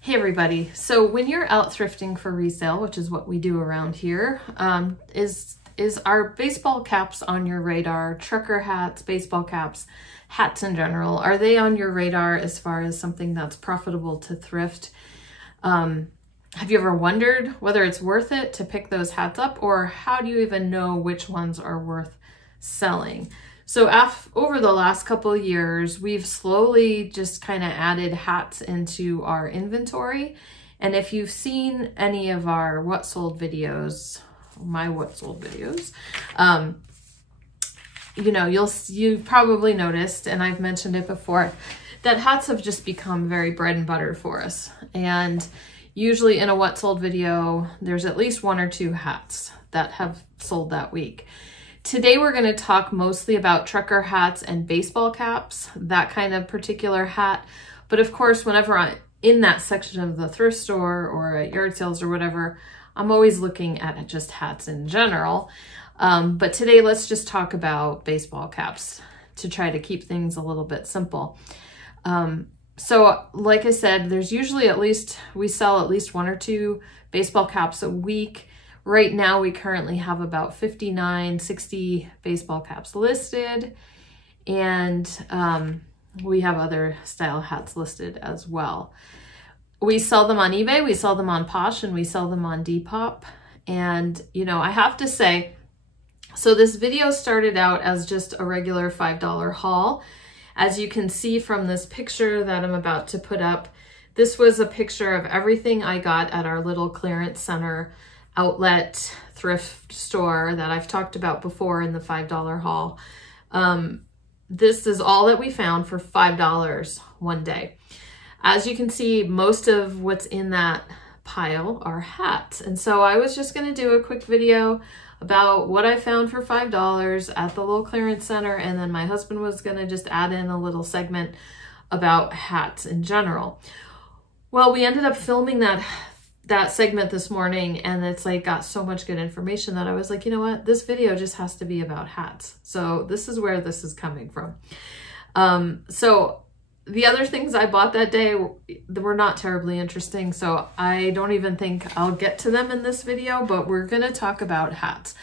Hey everybody, so when you're out thrifting for resale, which is what we do around here, is our baseball caps on your radar? Trucker hats, baseball caps, hats in general, are they on your radar as far as something that's profitable to thrift? Have you ever wondered whether it's worth it to pick those hats up, or how do you even know which ones are worth selling? So over the last couple of years, we've slowly just kind of added hats into our inventory. And if you've seen any of our what sold videos, my what sold videos, you know, you've probably noticed, and I've mentioned it before, that hats have just become very bread and butter for us. And usually in a what sold video, there's at least one or two hats that have sold that week. Today, we're going to talk mostly about trucker hats and baseball caps, that kind of particular hat. But of course, whenever I'm in that section of the thrift store or at yard sales or whatever, I'm always looking at just hats in general. But today, let's just talk about baseball caps to try to keep things a little bit simple. So like I said, there's usually we sell at least one or two baseball caps a week. Right now, we currently have about 59, 60 baseball caps listed, and we have other style hats listed as well. We sell them on eBay, we sell them on Posh, and we sell them on Depop. And, you know, I have to say, so this video started out as just a regular $5 haul. As you can see from this picture that I'm about to put up, this was a picture of everything I got at our little clearance center outlet thrift store that I've talked about before in the $5 haul. This is all that we found for $5 one day. As you can see, most of what's in that pile are hats. And so I was just gonna do a quick video about what I found for $5 at the little clearance center, and then my husband was gonna just add in a little segment about hats in general. Well, we ended up filming that segment this morning, and it's like got so much good information that I was like, you know what, this video just has to be about hats. So this is where this is coming from. So the other things I bought that day were not terribly interesting, so I don't even think I'll get to them in this video, but we're gonna talk about hats.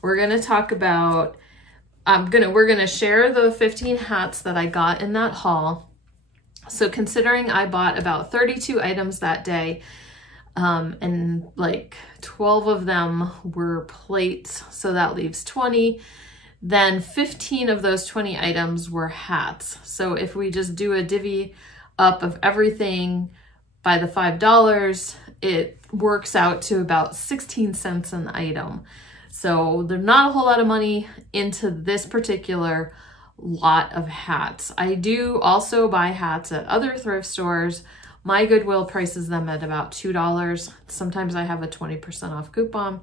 We're gonna talk about, we're gonna share the 15 hats that I got in that haul. So considering I bought about 32 items that day, and like 12 of them were plates, so that leaves 20. Then 15 of those 20 items were hats. So if we just do a divvy up of everything by the $5, it works out to about 16 cents an item. So there's not a whole lot of money into this particular lot of hats. I do also buy hats at other thrift stores. My Goodwill prices them at about $2. Sometimes I have a 20% off coupon.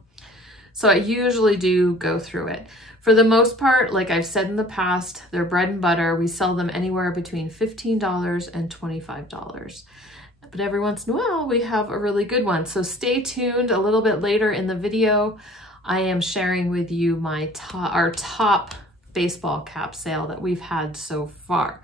So I usually do go through it. For the most part, like I've said in the past, they're bread and butter. We sell them anywhere between $15 and $25. But every once in a while, we have a really good one. So stay tuned. A little bit later in the video, I am sharing with you our top baseball cap sale that we've had so far.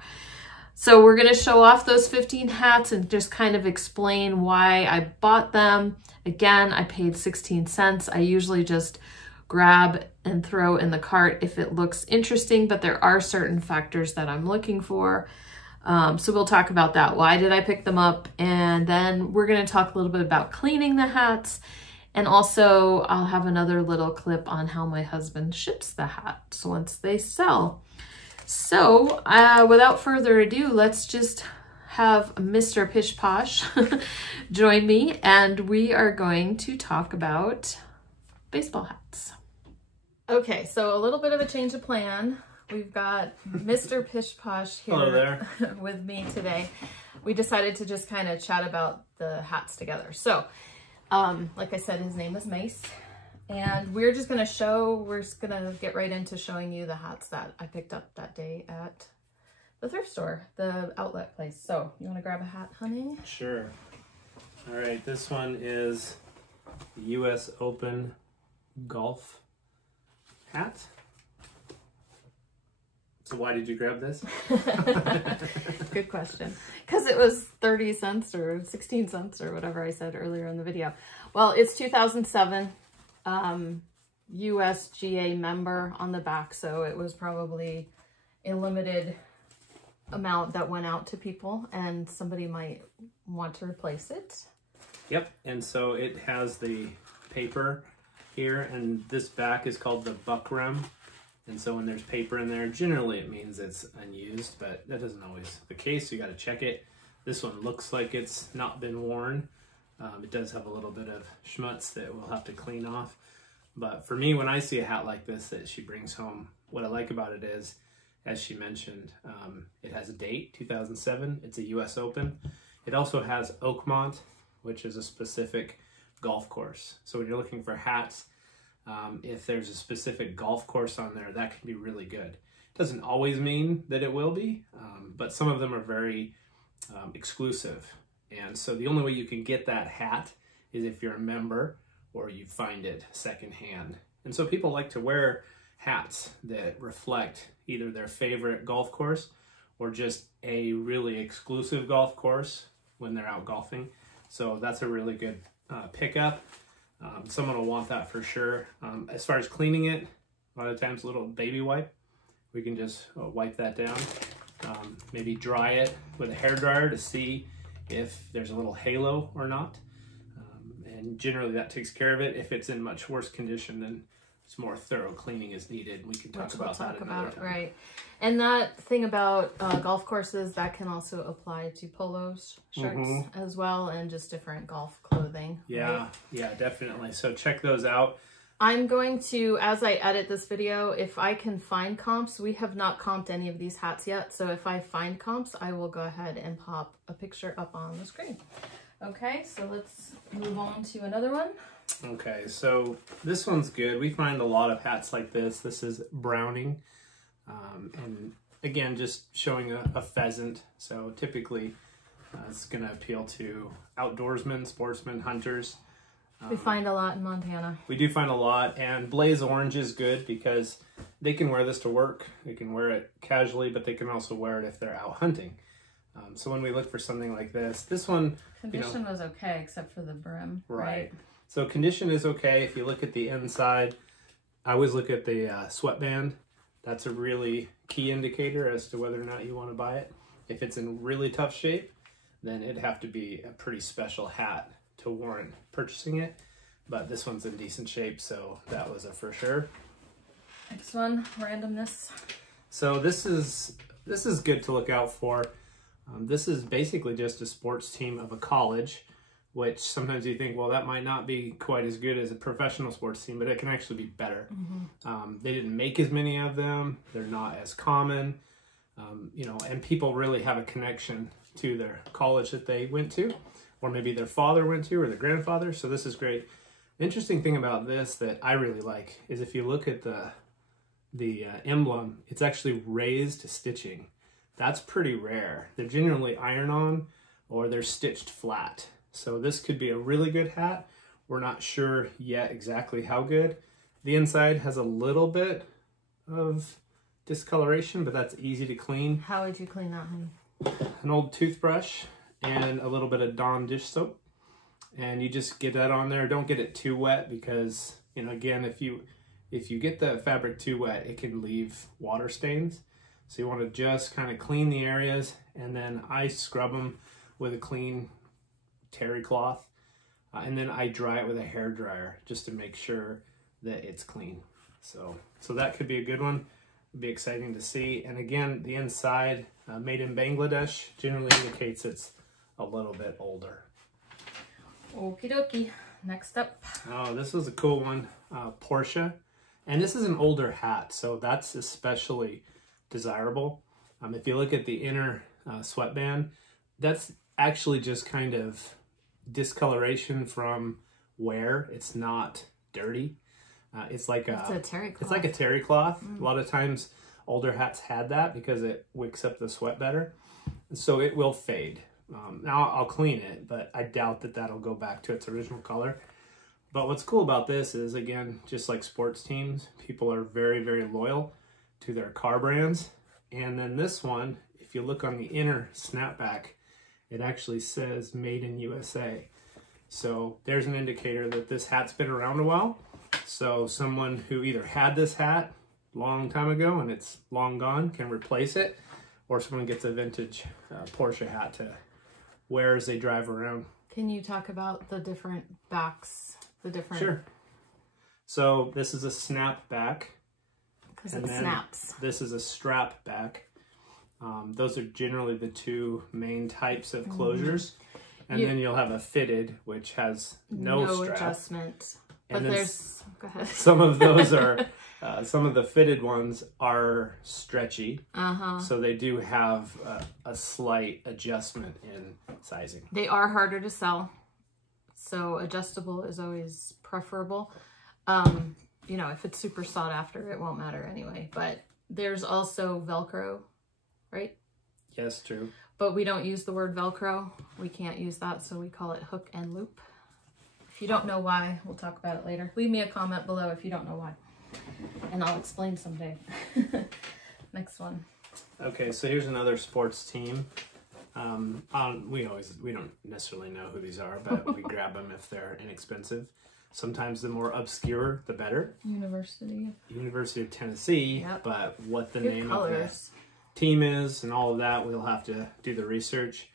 So we're going to show off those 15 hats and just kind of explain why I bought them. Again, I paid 16 cents. I usually just grab and throw in the cart if it looks interesting, but there are certain factors that I'm looking for. So we'll talk about that. Why did I pick them up? And then we're going to talk a little bit about cleaning the hats. And also I'll have another little clip on how my husband ships the hats once they sell. So without further ado, let's just have Mr. Pish Posh join me, and we are going to talk about baseball hats. Okay, so a little bit of a change of plan. We've got Mr. Pish Posh here. Hello there. With me today. We decided to just kind of chat about the hats together. So, like I said, his name is Mace. And we're just gonna get right into showing you the hats that I picked up that day at the thrift store, the outlet place. So you wanna grab a hat, honey? Sure. All right, this one is the US Open golf hat. So why did you grab this? Good question. Because it was 30 cents or 16 cents or whatever I said earlier in the video. Well, it's 2007 USGA member on the back, so it was probably a limited amount that went out to people, and somebody might want to replace it. Yep, and so it has the paper here, and this back is called the buckram. And so when there's paper in there, generally it means it's unused, but that isn't always the case. You got to check it. This one looks like it's not been worn. It does have a little bit of schmutz that we'll have to clean off. But for me, when I see a hat like this that she brings home, what I like about it is, as she mentioned, it has a date, 2007. It's a US Open. It also has Oakmont, which is a specific golf course. So when you're looking for hats, if there's a specific golf course on there, that can be really good. Doesn't always mean that it will be, but some of them are very exclusive. And so the only way you can get that hat is if you're a member or you find it secondhand. And so people like to wear hats that reflect either their favorite golf course or just a really exclusive golf course when they're out golfing. So that's a really good pickup. Someone will want that for sure. As far as cleaning it, a lot of times a little baby wipe. We can just wipe that down. Maybe dry it with a hairdryer to see if there's a little halo or not. And generally that takes care of it. If it's in much worse condition, then it's more thorough cleaning is needed. We can talk about that another time. Right. And that thing about golf courses, that can also apply to polos, shirts as well, and just different golf clothing. Yeah, right? Yeah, definitely. So check those out. I'm going to, as I edit this video, if I can find comps, we have not comped any of these hats yet. So if I find comps, I will go ahead and pop a picture up on the screen. Okay, so let's move on to another one. Okay, so this one's good. We find a lot of hats like this. This is Browning. And again, just showing a pheasant. So typically it's going to appeal to outdoorsmen, sportsmen, hunters. We find a lot in Montana. We do find a lot, and blaze orange is good because they can wear this to work. They can wear it casually, but they can also wear it if they're out hunting. So when we look for something like this one... Condition was okay, except for the brim. Right. So condition is okay. If you look at the inside, I always look at the sweatband. That's a really key indicator as to whether or not you want to buy it. If it's in really tough shape, then it'd have to be a pretty special hat to warrant purchasing it. But this one's in decent shape, so that was a for sure. Next one, randomness. So this is good to look out for. This is basically just a sports team of a college, which sometimes you think, well, that might not be quite as good as a professional sports team, but it can actually be better. They didn't make as many of them. They're not as common, and people really have a connection to their college that they went to, or maybe their father went to, or their grandfather. So this is great. The interesting thing about this that I really like is if you look at the emblem, it's actually raised stitching. That's pretty rare. They're generally iron-on or they're stitched flat. So this could be a really good hat. We're not sure yet exactly how good. The inside has a little bit of discoloration, but that's easy to clean. How would you clean that, honey? An old toothbrush and a little bit of Dawn dish soap. And you just get that on there. Don't get it too wet because, again, if you get the fabric too wet, it can leave water stains. So you want to just kind of clean the areas, and then I scrub them with a clean terry cloth, and then I dry it with a hair dryer just to make sure that it's clean. So that could be a good one. It'd be exciting to see. And again, the inside, made in Bangladesh, generally indicates it's a little bit older. Okie dokie. Next up. Oh, this is a cool one. Porsche. And this is an older hat, so that's especially desirable. If you look at the inner sweatband, that's actually just kind of discoloration from wear. It's not dirty. It's like a terry cloth. It's like a terry cloth. A lot of times older hats had that because it wicks up the sweat better. So it will fade. Now I'll clean it, but I doubt that that'll go back to its original color. But what's cool about this is, again, just like sports teams, people are very, very loyal to their car brands. And then this one, if you look on the inner snapback, it actually says Made in USA. So there's an indicator that this hat's been around a while. So someone who either had this hat a long time ago and it's long gone can replace it, or someone gets a vintage Porsche hat to wear as they drive around. Can you talk about the different backs, the different... Sure. So this is a snap back. Because it snaps. This is a strap back. Those are generally the two main types of closures. And then you'll have a fitted, which has no strap. Adjustment. And but there's... Go ahead. Some of those are... some of the fitted ones are stretchy, so they do have a slight adjustment in sizing. They are harder to sell, so adjustable is always preferable. You know, if it's super sought after, it won't matter anyway. But there's also Velcro, right? Yes, true. But we don't use the word Velcro. We can't use that, so we call it hook and loop. If you don't know why, we'll talk about it later. Leave me a comment below if you don't know why. And I'll explain someday. Next one. Okay, so here's another sports team. We don't necessarily know who these are, but we grab them if they're inexpensive. Sometimes the more obscure, the better. University of Tennessee, yep. But what the name of the team is and all of that, we'll have to do the research.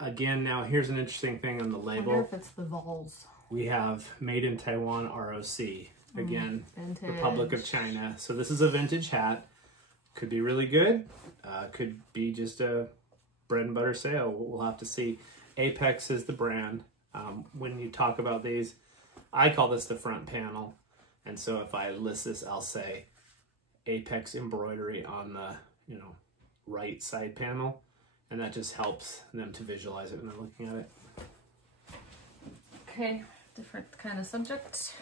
Again, now here's an interesting thing on the label. I wonder if it's the Vols. We have Made in Taiwan, ROC. Again, vintage. Republic of China. So this is a vintage hat. Could be really good. Could be just a bread and butter sale. We'll have to see. Apex is the brand. When you talk about these, I call this the front panel. And so if I list this, I'll say Apex embroidery on the, you know, right side panel. And that just helps them to visualize it when they're looking at it. Okay, different kind of subject.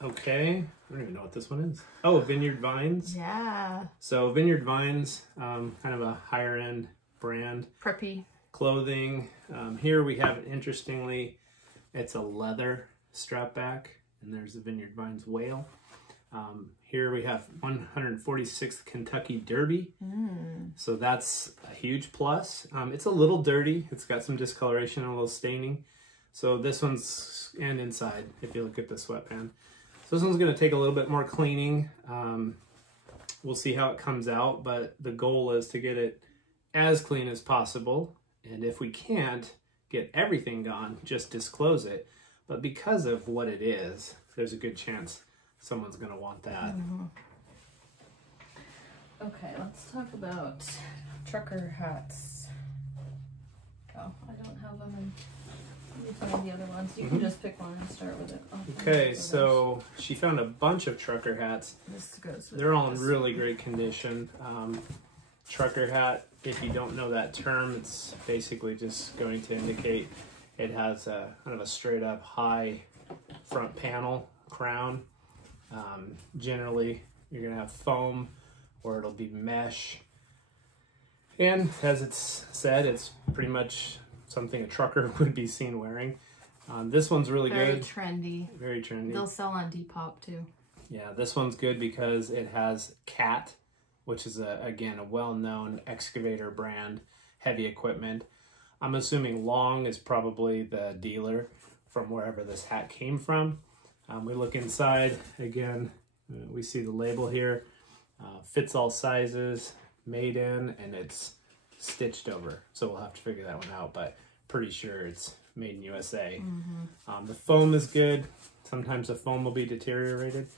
Okay, I don't even know what this one is. Oh, Vineyard Vines. Yeah. So Vineyard Vines, kind of a higher end brand. Preppy. Clothing. Here we have, interestingly, it's a leather strap back, and there's the Vineyard Vines whale. Here we have 146th Kentucky Derby. So that's a huge plus. It's a little dirty. It's got some discoloration and a little staining. So this one's, and inside, if you look at the sweatband. So this one's going to take a little bit more cleaning. We'll see how it comes out, but the goal is to get it as clean as possible. And if we can't get everything gone, just disclose it. But because of what it is, there's a good chance someone's going to want that. Okay, let's talk about trucker hats. Oh, I don't have them in. Let me find the other ones. You can just pick one and start with it. Okay, so she found a bunch of trucker hats. This goes with They're all in really great condition. Trucker hat, if you don't know that term, it's basically just going to indicate it has a kind of a straight up high front panel crown. Generally, you're going to have foam or it'll be mesh. And as it's said, it's pretty much something a trucker would be seen wearing. This one's really good. Very trendy. Very trendy. They'll sell on Depop too. Yeah, this one's good because it has CAT, which is, again, a well-known excavator brand, heavy equipment. I'm assuming Long is probably the dealer from wherever this hat came from. We look inside, again, we see the label here. Fits all sizes, made in, and it's stitched over. So we'll have to figure that one out, but pretty sure it's made in USA. The foam is good. Sometimes the foam will be deteriorated.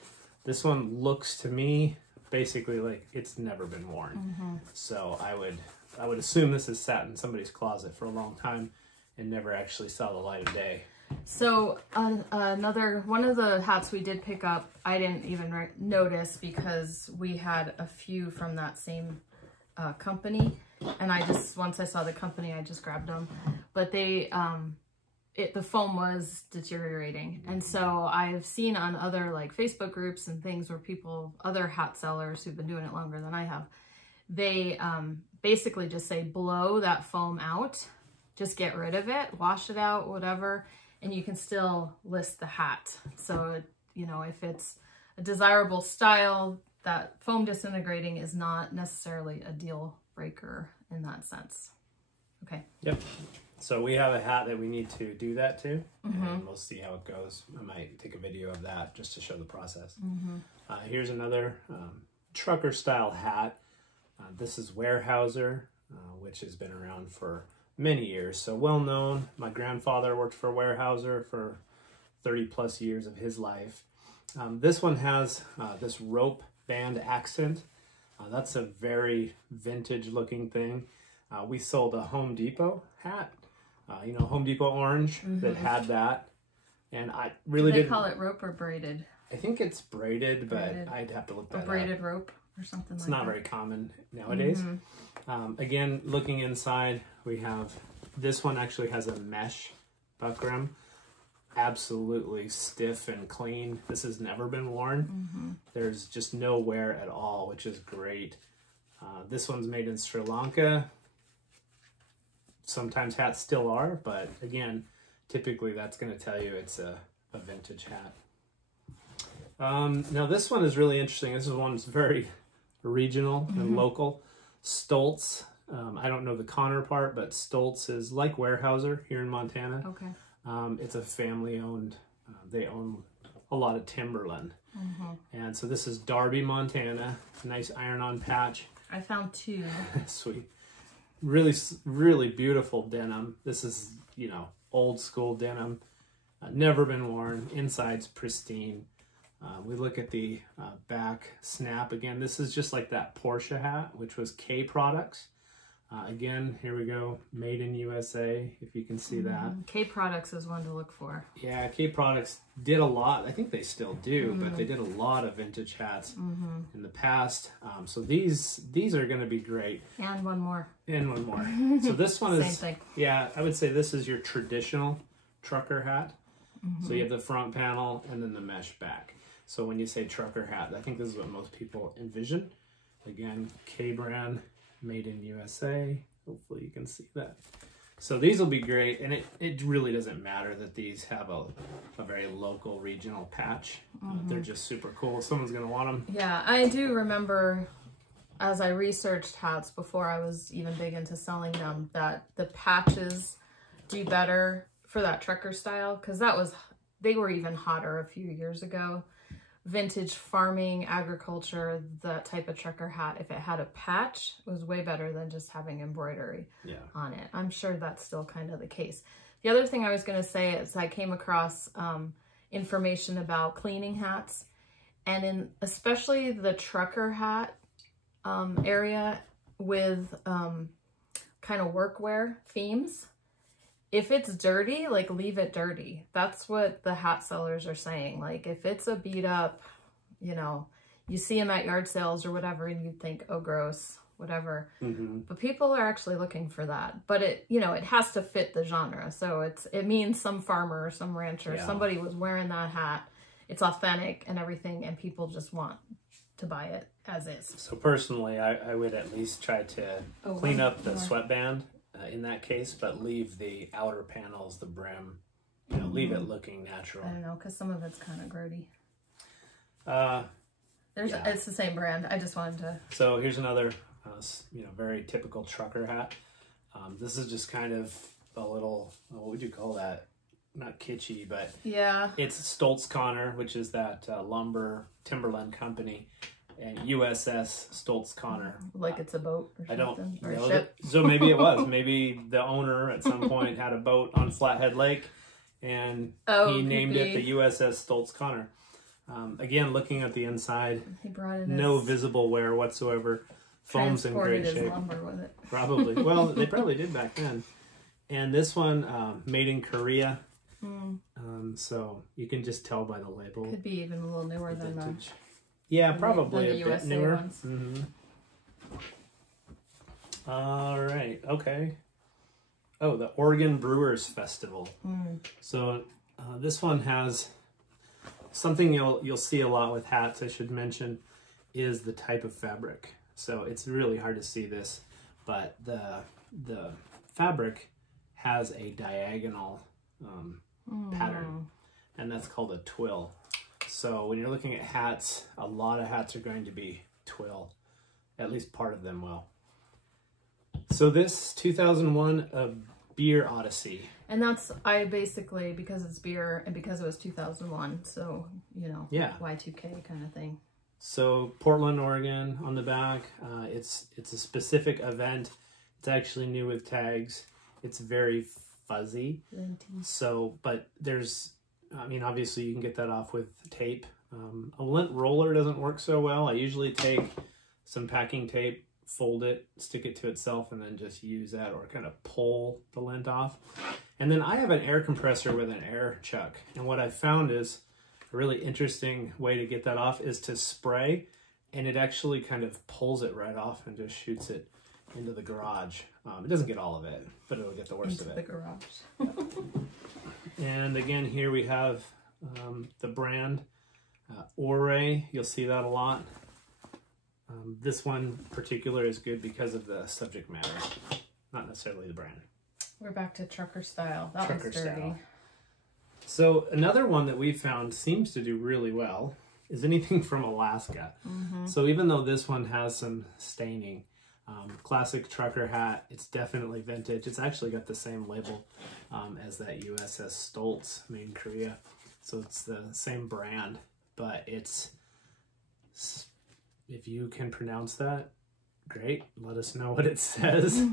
This one looks to me basically like it's never been worn. So I would assume this has sat in somebody's closet for a long time and never actually saw the light of day. So another one of the hats we did pick up, I didn't even notice because we had a few from that same company, and I just, once I saw the company, I just grabbed them. But they the foam was deteriorating, and so I've seen on other like Facebook groups and things where people, other hat sellers who've been doing it longer than I have, they basically just say blow that foam out, just get rid of it, wash it out, whatever, and you can still list the hat. So, you know, if it's a desirable style, that foam disintegrating is not necessarily a deal breaker in that sense. Okay. Yep. So we have a hat that we need to do that to, and we'll see how it goes. I might take a video of that just to show the process. Here's another trucker style hat. This is Weyerhaeuser, which has been around for many years. So well known. My grandfather worked for Weyerhaeuser for 30 plus years of his life. This one has this rope band accent. That's a very vintage looking thing. We sold a Home Depot hat, you know, Home Depot orange that had that. And I really didn't... They call it rope or braided? I think it's braided, but I'd have to look that up. Braided rope or something like that. It's not very common nowadays. Again, looking inside, we have, this one actually has a mesh buckram. Absolutely stiff and clean. This has never been worn. There's just no wear at all, which is great. This one's made in Sri Lanka. Sometimes hats still are, but again, typically that's going to tell you it's a vintage hat. Now this one is really interesting. This is one that's very regional and local. Stoltz. I don't know the Connor part, but Stoltz is like Weyerhaeuser here in Montana. Okay. It's a family-owned, they own a lot of timberland. And so this is Darby, Montana. Nice iron-on patch. I found two. Sweet. Really, really beautiful denim. This is, you know, old school denim. Never been worn. Inside's pristine. We look at the back snap. Again, this is just like that Porsche hat, which was K Products. Again, here we go, made in USA, if you can see that. K Products is one to look for. Yeah, K Products did a lot. I think they still do, but they did a lot of vintage hats in the past. So these are going to be great. And one more. And one more. So this one is, Same thing. Yeah, I would say this is your traditional trucker hat. So you have the front panel and then the mesh back. So when you say trucker hat, I think this is what most people envision. Again, K brand. Made in USA. Hopefully you can see that. So these will be great, and it really doesn't matter that these have a very local regional patch. They're just super cool. Someone's gonna want them. Yeah, I do remember as I researched hats before I was even big into selling them that the patches do better for that trucker style, because they were even hotter a few years ago. Vintage farming, agriculture, that type of trucker hat, if it had a patch, was way better than just having embroidery on it. I'm sure that's still kind of the case. The other thing I was going to say is I came across information about cleaning hats, and in especially the trucker hat area with kind of workwear themes. If it's dirty, like, leave it dirty. That's what the hat sellers are saying. Like, if it's a beat up, you know, you see them at yard sales or whatever, and you think, oh, gross, whatever. But people are actually looking for that. But it, you know, it has to fit the genre. So it means some farmer or some rancher, somebody was wearing that hat. It's authentic and everything, and people just want to buy it as is. So personally, I would at least try to clean up the sweatband. In that case, but leave the outer panels, the brim, you know, leave it looking natural. I don't know, because some of it's kind of grody. It's the same brand. I just wanted to. So here's another, you know, very typical trucker hat. This is just kind of a little, what would you call that? Not kitschy, but it's Stoltz Connor, which is that lumber timberland company. And USS Stoltz Connor. Like it's a boat or something? I don't or know. A ship? So maybe it was. Maybe the owner at some point had a boat on Flathead Lake, and he named it the USS Stoltz Connor. Again, looking at the inside, he brought in no visible wear whatsoever. Foam's in great shape. His lumber with it. Probably. Well, they probably did back then. And this one, made in Korea. So you can just tell by the label. Could be even a little newer than that. Yeah, probably a bit USA newer. Ones. All right, okay. Oh, the Oregon Brewers Festival. So this one has something you'll see a lot with hats, I should mention, is the type of fabric. So it's really hard to see this, but the fabric has a diagonal pattern, and that's called a twill. So when you're looking at hats, a lot of hats are going to be twill. At least part of them will. So this 2001 Beer Odyssey. And that's, I basically, because it's beer and because it was 2001, so, you know, yeah, Y2K kind of thing. So Portland, Oregon on the back. It's a specific event. It's actually new with tags. It's very fuzzy. So, but there's, I mean, obviously you can get that off with tape. A lint roller doesn't work so well. I usually take some packing tape, fold it, stick it to itself, and then just use that or kind of pull the lint off. And then I have an air compressor with an air chuck. And what I found is a really interesting way to get that off is to spray, and it actually kind of pulls it right off and just shoots it into the garage. It doesn't get all of it, but it'll get the worst of it. Into the garage. And again, here we have the brand Ore. You'll see that a lot. This one in particular is good because of the subject matter, not necessarily the brand. We're back to trucker style. That Trucker was dirty. style. So another one that we found seems to do really well is anything from Alaska. So even though this one has some staining, classic trucker hat, it's definitely vintage. It's actually got the same label as that USS Stoltz made in Korea. So it's the same brand, but it's, if you can pronounce that, great. Let us know what it says,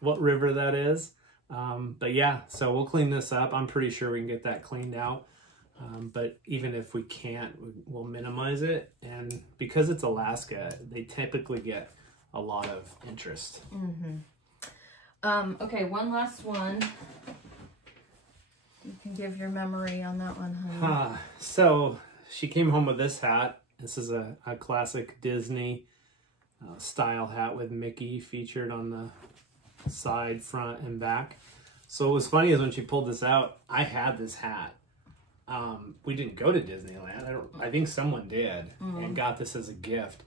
what river that is. But yeah, so we'll clean this up. I'm pretty sure we can get that cleaned out. But even if we can't, we'll minimize it. And because it's Alaska, they typically get a lot of interest. Okay, one last one. You can give your memory on that one, honey. So she came home with this hat. This is a classic Disney style hat with Mickey featured on the side, front, and back. So what was funny is when she pulled this out, I had this hat. We didn't go to Disneyland. I think someone did and got this as a gift.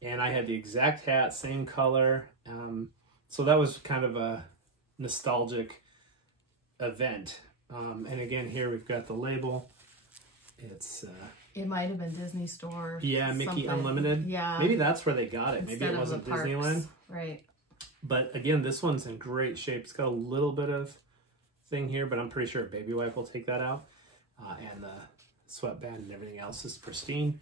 And I had the exact hat, same color. So that was kind of a nostalgic event. And again, here we've got the label. It's it might have been Disney Store. Yeah, Mickey something. Unlimited. Yeah. Maybe that's where they got it. Instead Maybe it wasn't of the parks. Disneyland. Right. But again, this one's in great shape. It's got a little bit of thing here, but I'm pretty sure a baby wipe will take that out. And the sweatband and everything else is pristine.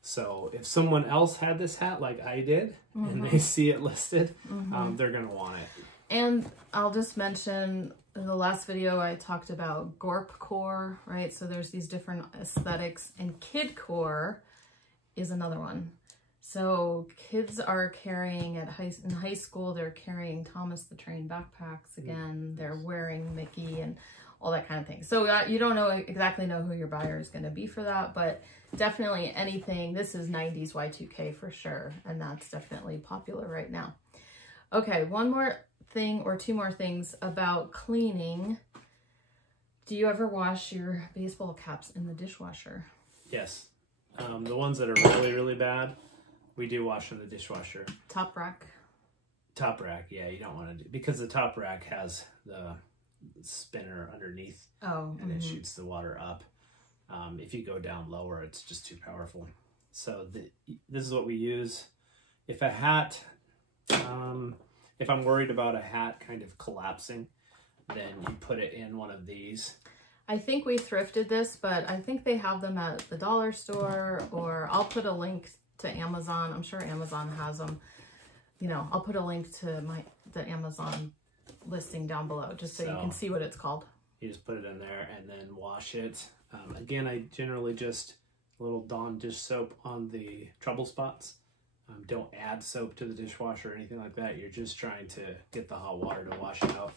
So if someone else had this hat like I did, and they see it listed, they're going to want it. And I'll just mention, in the last video I talked about gorpcore, right? So there's these different aesthetics, and kidcore is another one. So kids are carrying in high school, they're carrying Thomas the Train backpacks again. They're wearing Mickey and all that kind of thing. So you don't exactly know who your buyer is going to be for that, but definitely anything. This is 90s Y2K for sure, and that's definitely popular right now. Okay, one more thing or two more things about cleaning. Do you ever wash your baseball caps in the dishwasher? Yes. The ones that are really, really bad, we do wash in the dishwasher. Top rack? Top rack, yeah, you don't want to do, because the top rack has the spinner underneath. And it shoots the water up. If you go down lower, it's just too powerful. So this is what we use. If a hat, if I'm worried about a hat kind of collapsing, then you put it in one of these. I think we thrifted this, but I think they have them at the dollar store, or I'll put a link to Amazon. I'm sure Amazon has them. You know, I'll put a link to the Amazon listing down below, just so you can see what it's called. You just put it in there and then wash it. Again, I generally just a little Dawn dish soap on the trouble spots. Don't add soap to the dishwasher or anything like that. You're just trying to get the hot water to wash it out.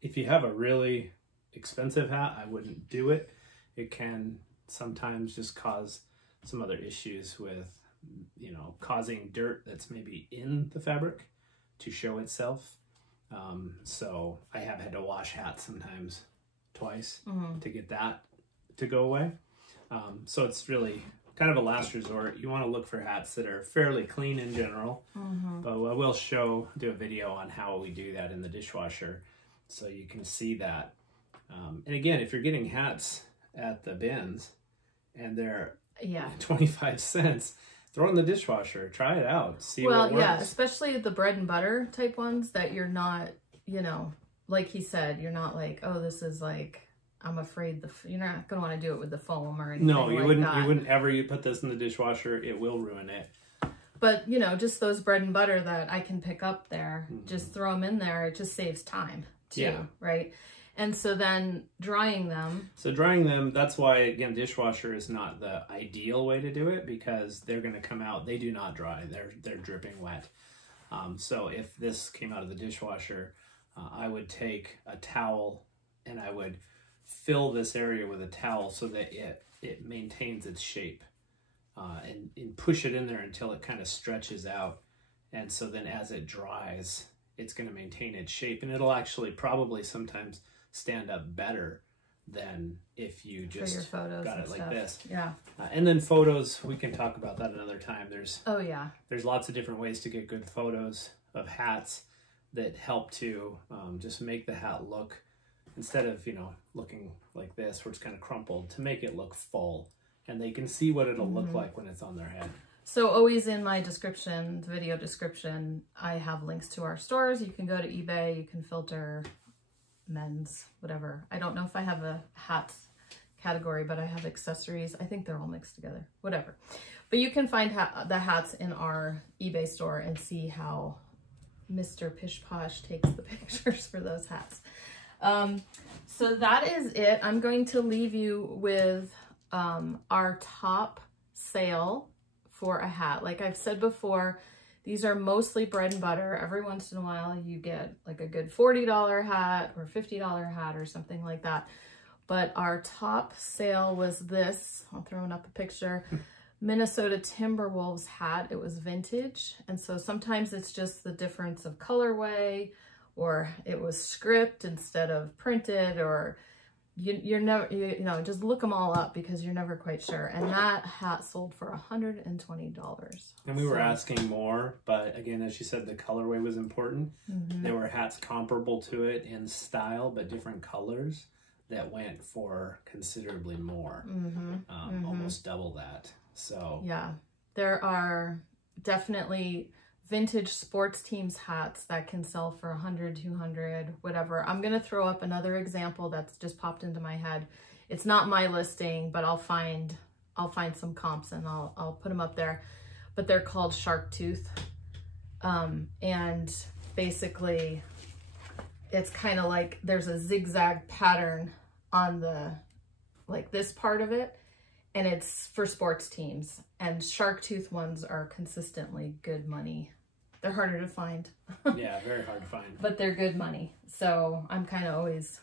If you have a really expensive hat, I wouldn't do it. It can sometimes just cause some other issues with, you know, causing dirt that's maybe in the fabric to show itself. So I have had to wash hats sometimes twice to get that to go away. So it's really kind of a last resort. You want to look for hats that are fairly clean in general, but I will do a video on how we do that in the dishwasher so you can see that. And again, if you're getting hats at the bins and they're Yeah. 25 cents. Throw it in the dishwasher. Try it out. See what works. Yeah, especially the bread and butter type ones that you're not, you know, like he said, you're not like, oh, this is like, I'm afraid you're not going to want to do it with the foam or anything. No, you like wouldn't. that. You wouldn't ever. You put this in the dishwasher, it will ruin it. But you know, just those bread and butter that I can pick up there, just throw them in there. It just saves time too, right? And so then drying them. So drying them, that's why again, dishwasher is not the ideal way to do it because they're going to come out. They do not dry. They're dripping wet. So if this came out of the dishwasher, I would take a towel and I would fill this area with a towel so that it maintains its shape, and push it in there until it kind of stretches out. And so then as it dries, it's going to maintain its shape, and it'll actually probably sometimes stand up better than if you just got it like this. Yeah. And then photos, we can talk about that another time. There's lots of different ways to get good photos of hats that help to just make the hat look, instead of, you know, looking like this where it's kind of crumpled, to make it look full, and they can see what it'll look like when it's on their head. So always in my description, the video description, I have links to our stores. You can go to eBay, you can filter men's, whatever. I don't know if I have a hats category, but I have accessories. I think they're all mixed together, whatever. But you can find the hats in our eBay store and see how Mr. Pish Posh takes the pictures for those hats. So that is it. I'm going to leave you with our top sale for a hat. Like I've said before, these are mostly bread and butter. Every once in a while you get like a good $40 hat or $50 hat or something like that. But our top sale was this. I'll throw up a picture. Minnesota Timberwolves hat. It was vintage. And so sometimes it's just the difference of colorway, or it was script instead of printed, or you're never, you know, just look them all up because you're never quite sure. And that hat sold for $120. And we were asking more, but again, as she said, the colorway was important. There were hats comparable to it in style, but different colors that went for considerably more, almost double that. So yeah, there are definitely vintage sports teams hats that can sell for 100, 200, whatever. I'm going to throw up another example that's just popped into my head. It's not my listing, but I'll find some comps and I'll put them up there. But they're called Shark Tooth. And basically it's kind of like there's a zigzag pattern on the, like this part of it, and it's for sports teams. And Shark Tooth ones are consistently good money. They're harder to find. Yeah, very hard to find. But they're good money. So I'm kind of always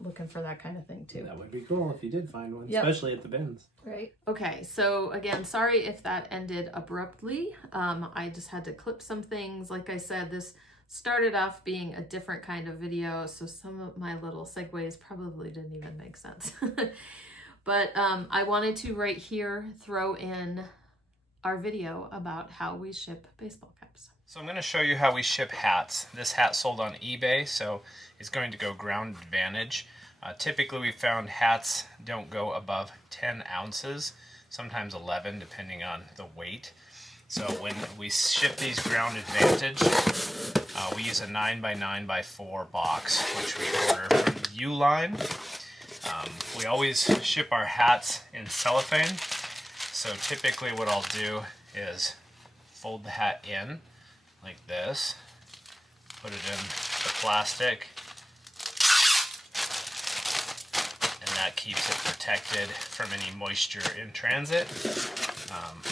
looking for that kind of thing too. That would be cool if you did find one, especially at the bins. Right. Okay, so again, sorry if that ended abruptly. I just had to clip some things. Like I said, this started off being a different kind of video, so some of my little segues probably didn't even make sense. But I wanted to right here throw in our video about how we ship baseball caps. So I'm going to show you how we ship hats. This hat sold on eBay, so it's going to go ground advantage. Typically we found hats don't go above 10 ounces, sometimes 11 depending on the weight. So when we ship these ground advantage, we use a 9x9x4 box, which we order from Uline. We always ship our hats in cellophane. So typically what I'll do is fold the hat in like this, put it in the plastic, and that keeps it protected from any moisture in transit.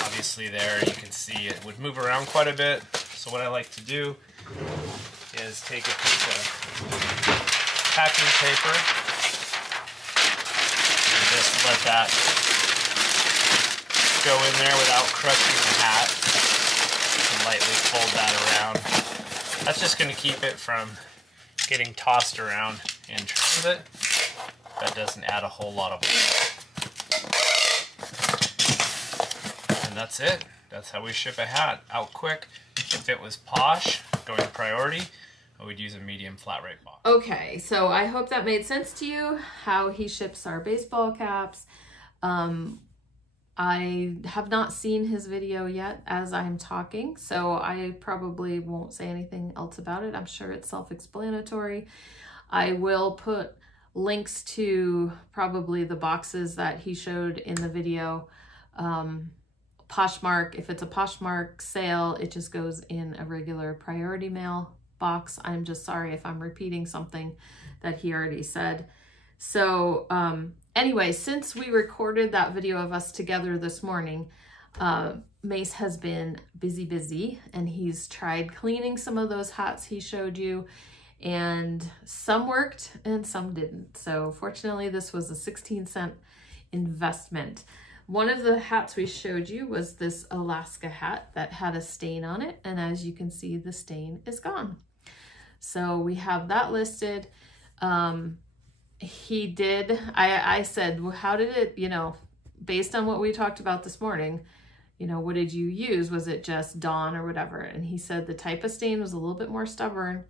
Obviously there you can see it would move around quite a bit. So what I like to do is take a piece of packing paper and just let that go in there without crushing the hat, and lightly fold that around. That's just going to keep it from getting tossed around in transit. That doesn't add a whole lot of weight. And that's it. That's how we ship a hat, out quick. If it was Posh, going priority, I would use a medium flat rate box. Okay, so I hope that made sense to you, how he ships our baseball caps. I have not seen his video yet as I'm talking, so I probably won't say anything else about it. I'm sure it's self-explanatory. I will put links to probably the boxes that he showed in the video. Poshmark, if it's a Poshmark sale, it just goes in a regular priority mail box. I'm just sorry if I'm repeating something that he already said. So anyway, since we recorded that video of us together this morning, Mace has been busy, and he's tried cleaning some of those hats he showed you, and some worked and some didn't. So fortunately, this was a 16-cent investment. One of the hats we showed you was this Alaska hat that had a stain on it, and as you can see, the stain is gone. So we have that listed. He did, I said, well, how did it, you know, based on what we talked about this morning, you know, what did you use? Was it just Dawn or whatever? And he said the type of stain was a little bit more stubborn.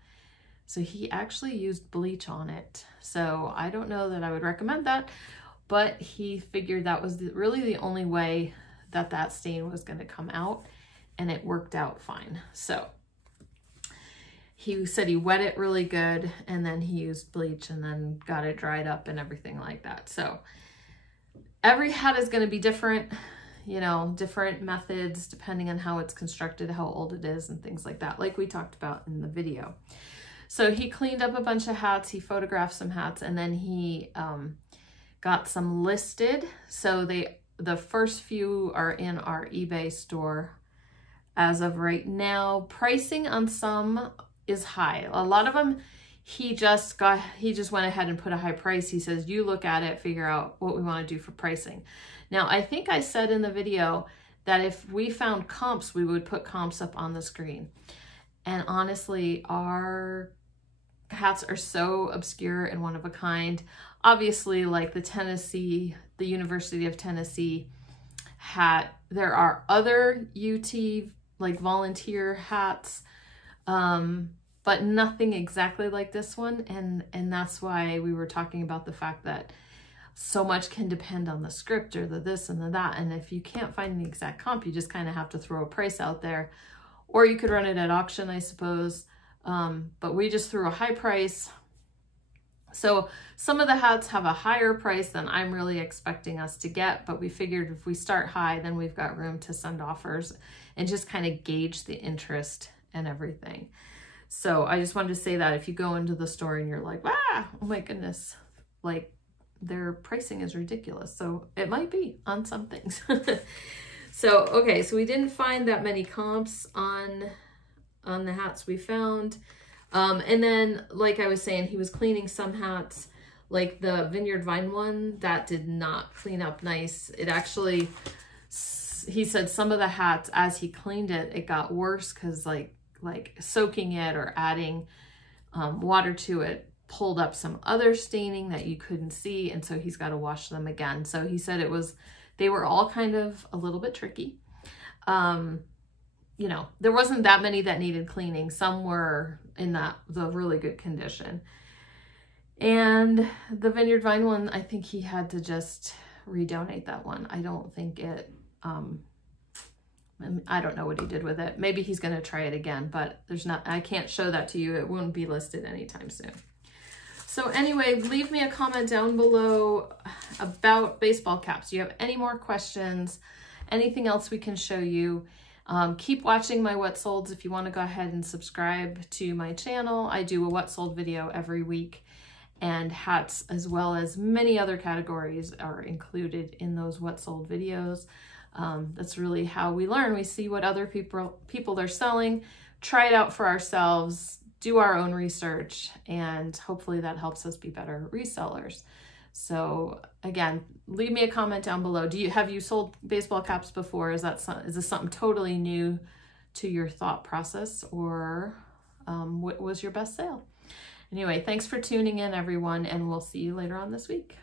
So he actually used bleach on it. So I don't know that I would recommend that, but he figured that was really the only way that that stain was going to come out, and it worked out fine. So he said he wet it really good, and then he used bleach and then got it dried up and everything like that. So every hat is going to be different, you know, different methods depending on how it's constructed, how old it is, and things like that, like we talked about in the video. So he cleaned up a bunch of hats, he photographed some hats, and then he got some listed. So the first few are in our eBay store as of right now. Pricing on some is high. A lot of them, he just went ahead and put a high price. He says, you look at it, figure out what we want to do for pricing. Now, I think I said in the video that if we found comps, we would put comps up on the screen. And honestly, our hats are so obscure and one of a kind. Obviously, like the University of Tennessee hat, there are other UT like volunteer hats, but nothing exactly like this one. And that's why we were talking about the fact that so much can depend on the script or the this and the that. And if you can't find the exact comp, you just kind of have to throw a price out there, or you could run it at auction, I suppose. But we just threw a high price. So some of the hats have a higher price than I'm really expecting us to get, but we figured if we start high, then we've got room to send offers and just kind of gauge the interest and everything. So I just wanted to say that if you go into the store and you're like, ah, oh my goodness, like their pricing is ridiculous. So it might be on some things. So, okay, so we didn't find that many comps on the hats we found. And then, like I was saying, he was cleaning some hats, like the Vineyard Vine one, that did not clean up nice. It actually, he said some of the hats, as he cleaned it, it got worse because like soaking it or adding water to it pulled up some other staining that you couldn't see, and so he's got to wash them again. So he said they were all kind of a little bit tricky. You know, there wasn't that many that needed cleaning. Some were in the really good condition. And the Vineyard Vine one, I think he had to just redonate that one. I don't think it, I don't know what he did with it. Maybe he's going to try it again, but I can't show that to you. It won't be listed anytime soon. So anyway, leave me a comment down below about baseball caps. Do you have any more questions? Anything else we can show you? Keep watching my what solds if you want to go ahead and subscribe to my channel. I do a what sold video every week, and hats as well as many other categories are included in those what sold videos. That's really how we learn. We see what other people are selling, try it out for ourselves, do our own research, and hopefully that helps us be better resellers. So again, leave me a comment down below. Have you sold baseball caps before? Is this something totally new to your thought process, or what was your best sale? Anyway, thanks for tuning in, everyone, and we'll see you later on this week.